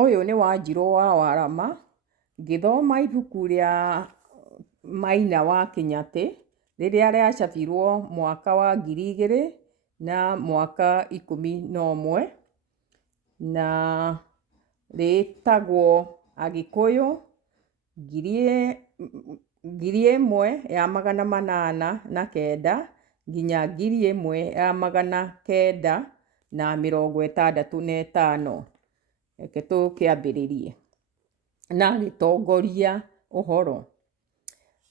Ũyũ nĩ Wanjirũ wa Warama, ngĩthoma ibuku rĩa Maina wa Kĩnyatĩ, rĩrĩa rĩacabirwo mwaka wa 2000 na mwaka 11, na rĩtagwo Agĩkũyũ 1809 nginya 1965. Reke tũkĩambĩrĩrie na gĩtongoria ũhoro.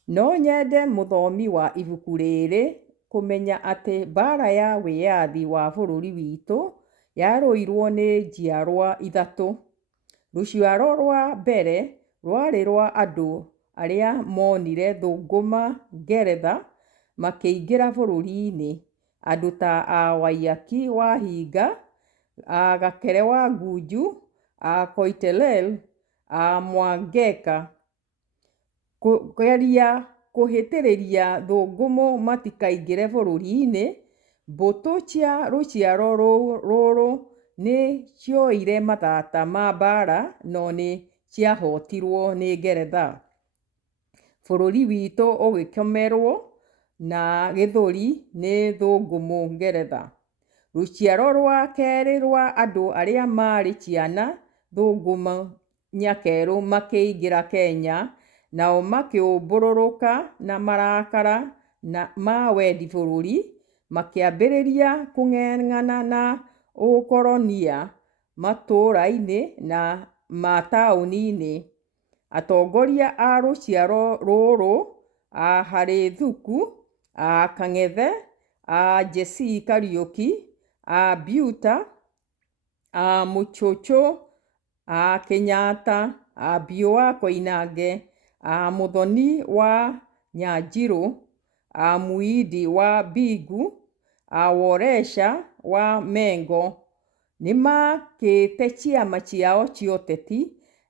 No nyende mũthomi wa ibuku rĩrĩ kũmenya atĩ mbara ya wĩyathi wa bũrũri witũ yarũirwo nĩ njiarwa ithatũ. Rũciaro rwa mbere rwarĩ rwa andũ arĩa monire thũng'ũma Ngeretha makĩingĩra bũrũri-inĩ, andũ ta a Waiyaki wa Ihinga, a Gakere wa Ngunju, a Koitalel, a Mwangeka. Kũgeria kũhĩtĩrĩria thũng'ũma matikaingĩre bũrũri-inĩ, mbũtũ cia rũciaro rũrũ nĩ cioire mathata ma mbara no nĩ ciahotirwo nĩ Ngeretha. Bũrũri witũ ũgĩkomerwo na gĩthũri nĩ thũng'ũmũ Ngeretha. Rũciaro rwa kerĩ rwa andũ arĩa marĩ ciana thũng'ũmũ nyakerũ makĩingĩra Kenya, nao makĩũmbũrũrũka na marakara ma wendi bũrũri, makĩambĩrĩria kũng'eng'ana na ũkoronia matũũra-inĩ na mataũni-inĩ. Atongoria a rũciaro rũrũ, a Harĩ Thuku, a Kang'ethe, a Jesii Kariuki, a Biuta, a Mũchũchũ, a Kĩnyata, a Biũ wa Koinange, a Mũthoni wa Nyanjirũ, a Mũindi wa Mbingu, a Woresha wa Mengo nĩmakĩte ciama ciao cia ũteti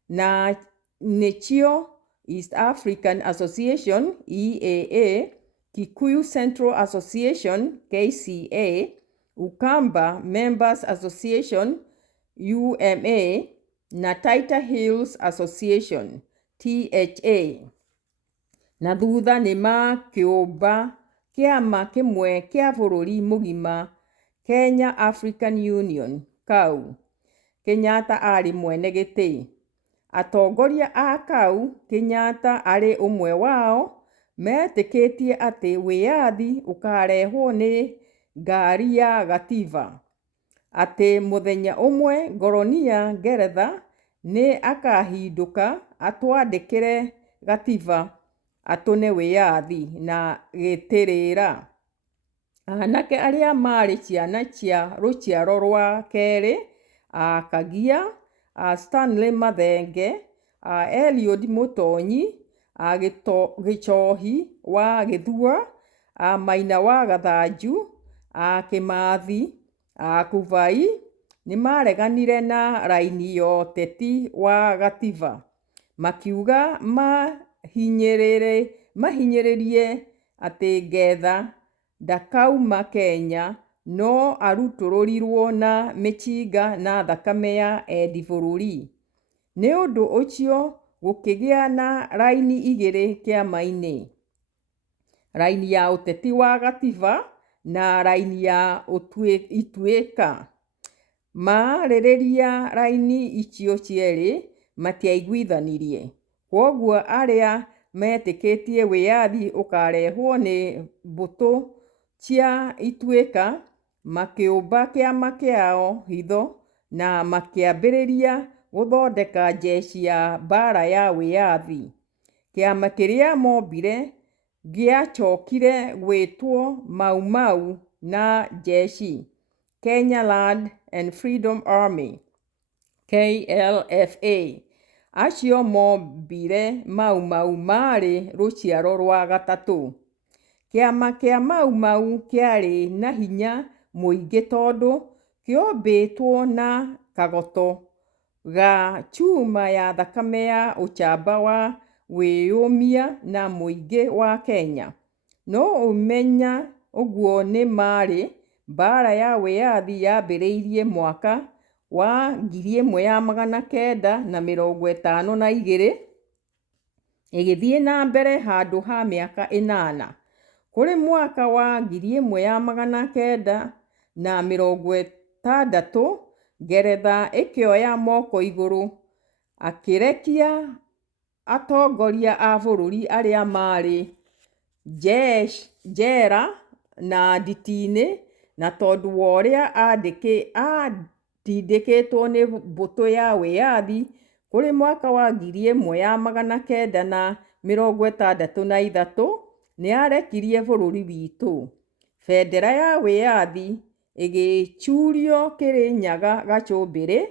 na nĩcio East African Association EAA, Kikuyu Central Association KCA, Ukamba Members Association UMA na Taita Hills Association THA. Na thutha nĩmakĩũmba kĩama kĩmwe kĩa bũrũri mũgima, Kenya African Union KAU. Kenyatta arĩ mwene gĩtĩ. Atongoria a KAU, Kenyatta arĩ ũmwe wao, metĩkĩtie atĩ wĩyathi ũkarehwo nĩ ngari ya gatiba. Atĩ mũthenya ũmwe ngoronia Ngeretha nĩ akahindũka atwandĩkĩre gatiba atũne wĩyathi na gĩtĩrĩra. Anake arĩa marĩ ciana cia rũciaro rwa kerĩ, a Kagia, a Stanley Mathenge, a Eliud Mũtonyi, a Gĩchohi wa Gĩthua, a Maina wa Gathanju, a Kĩmathi, a Kubai nĩmareganire na raini ya ũteti wa gatiba, makiuga mahinyĩrĩrie atĩ Ngetha ndakauma Kenya no arutũrũrirwo na mĩcinga na thakame ya endi bũrũri. Nĩ ũndũ ũcio gũkĩgĩa na raini igĩrĩ kĩama-inĩ, raini ya ũteti wa gatiba na raini ya Ituĩka. Marĩrĩria raini icio cierĩ matiaiguithanirie, kwoguo arĩa metĩkĩtie wĩyathi ũkarehwo nĩ mbũtũ cia Ituĩka makĩũmba kĩama kĩao hitho na makĩambĩrĩria gũthondeka njeci ya mbara ya wĩyathi. Kĩama kĩrĩa mombire gĩacokire gwĩtwo Mau Mau na njeci, Kenya Land and Freedom Army KLFA. Acio mombire Mau Mau marĩ rũciaro rwa gatatũ. Kĩama kĩa Mau Mau kĩarĩ na hinya mũingĩ tondũ kĩombĩtwo na kagoto ga chuma ya thakame ya ũcamba wa wĩyũmia na mũingĩ wa Kenya. No ũmenya ũguo nĩ marĩ mbara ya wĩyathi yambĩrĩirie mwaka wa 1952 ĩgĩthiĩ na mbere handũ ha mĩaka 8. Kũrĩ mwaka wa 1960, Ngeretha ĩkĩoya moko igũrũ, akĩrekia atongoria a bũrũri arĩa marĩ njera na nditi-inĩ, na tondũ wa ũrĩa atindĩkĩtwo nĩ mbũtũ ya wĩyathi. Kũrĩ mwaka wa 1963, nĩarekirie bũrũri witũ. Bendera ya wĩyathi ĩgĩcurio Kĩrĩnyaga Gachũmbĩrĩ,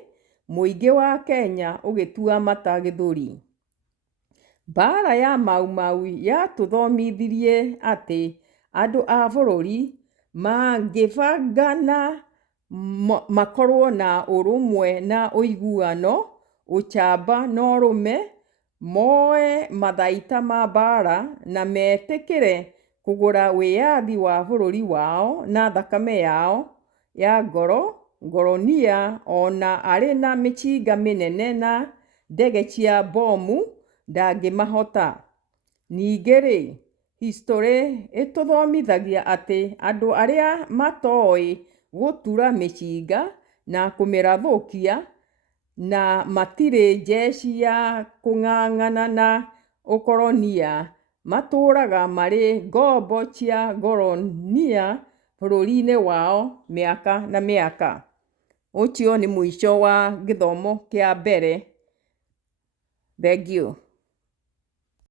mũingĩ wa Kenya ũgĩtua mata gĩthũri. Mbara ya Mau Mau yatũthomithirie atĩ andũ a bũrũri mangĩbanga na makorwo na ũrũmwe na ũiguano, ũcamba na ũrũme, moe mathaita ma mbara na metĩkĩre kũgũra wĩyathi wa bũrũri wao na thakame yao ya ngoronia, ona arĩ na mĩcinga mĩnene na ndege cia mbomu ndangĩmahota. Ningĩ-rĩ, history ĩtũthomithagia atĩ andũ arĩa matoĩ gũtura mĩcinga na kũmĩrathũkia na matirĩ njeci ya kũng'ang'ana na ũkoronia, matũũraga marĩ ngombo cia ngoronia bũrũri-inĩ wao mĩaka na mĩaka. Ũcio nĩ mũico wa gĩthomo kĩa mbere. Thengiũ.